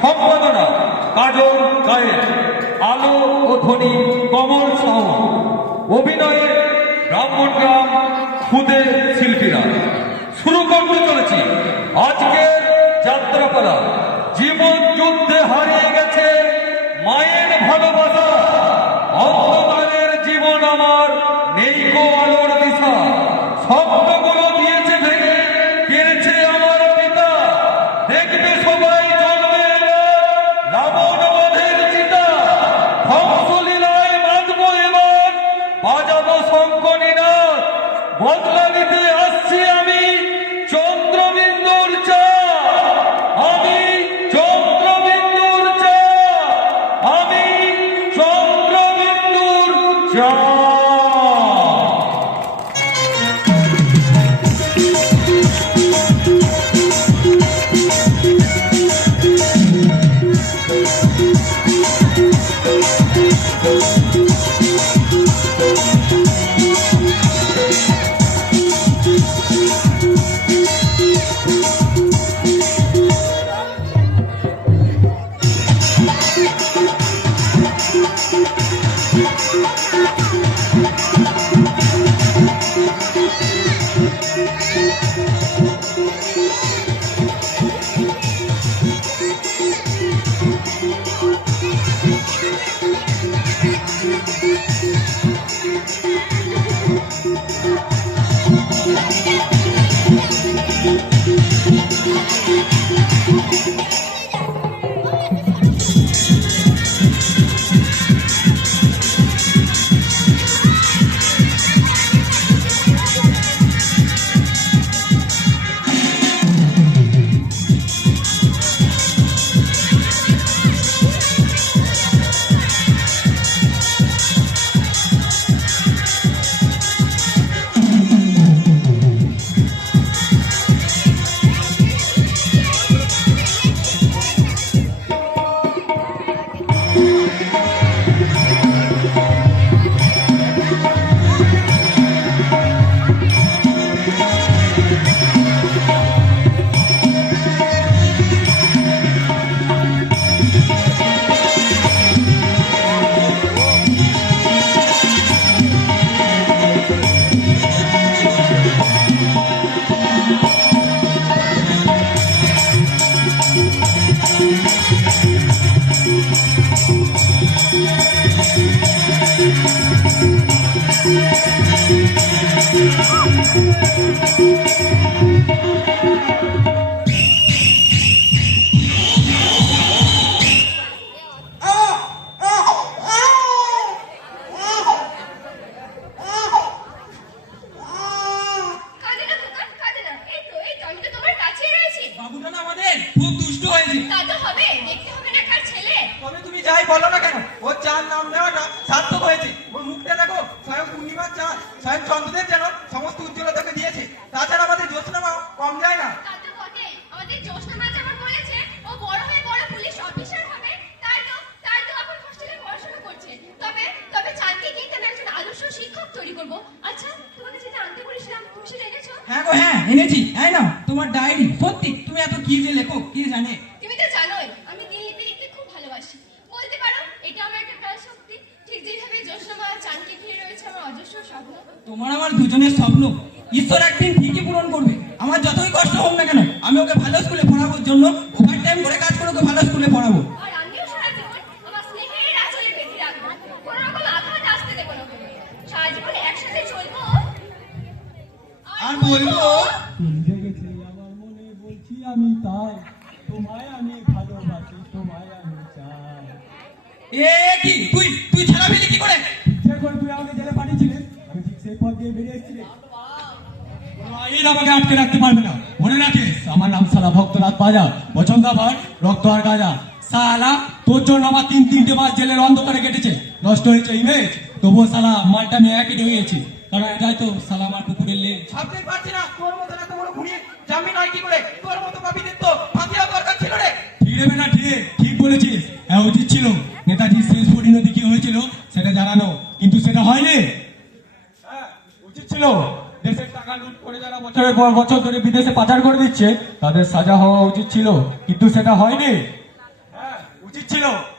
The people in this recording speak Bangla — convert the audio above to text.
সম্পাদনা কাজল গায়েন, আলো ও ধ্বনি কমল সাউ, অভিনয়ে ব্রাহ্মণগ্রাম খুদে শিল্পীরা। শুরু করতে চলেছি আজকের যাত্রাপালা। জীবন যুদ্ধে হারিয়ে গেছে মায়ের ভালোবাসা, অন্ধকারের জীবন আমার নেই গো আলোর দিশা, স্বপ্নগুলো দিয়েছে ভেঙে কেড়েছে আমার পিতা, দেখবে সবাই জন্মে এবার রাবণ বধের চিতা, ধ্বংসলীলায় বাঁধব এবার, বাজাবো শঙ্খ নিনাদ, বদলা নিতে আসছি আমি চন্দ্রবিন্দুর চা, আমি চন্দ্রবিন্দুর চা, আমি চন্দ্রবিন্দুর চা। তোমার আমার দুজনের স্বপ্ন ঈশ্বর একদিন ঠিকই পূরণ করবে। আমার যতই কষ্ট হোক না কেন আমি ওকে ভালো স্কুলে পড়াবোর জন্য ওভার টাইম করে কাজ করে ওকে ভালো স্কুলে পড়াবো। আর বলবো আমার মনে বলছি আমি তাই, তোমায় আমি ভালোবাসি, তোমায় আমি চাই। এ কি তুই তুই ছাড়া পেলি কি করে? যে করে তুই আমাকে জেলে পাঠিয়েছিলিস, আমি ঠিক সেই পথ দিয়ে বেরিয়ে এসেছিলি। আইন আমাকে আটকে রাখতে পারবে না, মনে রাখিস আমার নাম সালা ভক্তনাথ বাজা, পছন্দ আবার রক্ত আর গাজা। সালা তোর জন্য আমার তিনটে মাস জেলের অন্ধকারে কেটেছে, নষ্ট হয়েছে ইমেজ, তবুও সালা মালটা আমি একই হয়েছি। কারণ যাই তো সালা আমার পুকুরের লেজ। ভাবতে পারছি না তোর মতো এত বড় খুনি জামিন হয় কি করে? তোর মতো পাপীদের তো ফাঁসি হওয়া দরকার ছিল রে। ঠিক রে বেটা, ঠিক বলেছিস। হ্যাঁ উচিত ছিল। নেতাজির শেষ পরিণতি কি হয়েছিল সেটা জানানো, কিন্তু সেটা হয়নি। হ্যাঁ উচিত ছিল। দেশের টাকা লুট করে যারা বছরের পর বছর ধরে বিদেশে পাচার করে দিচ্ছে তাদের সাজা হওয়া উচিত ছিল, কিন্তু সেটা হয়নি। ছিল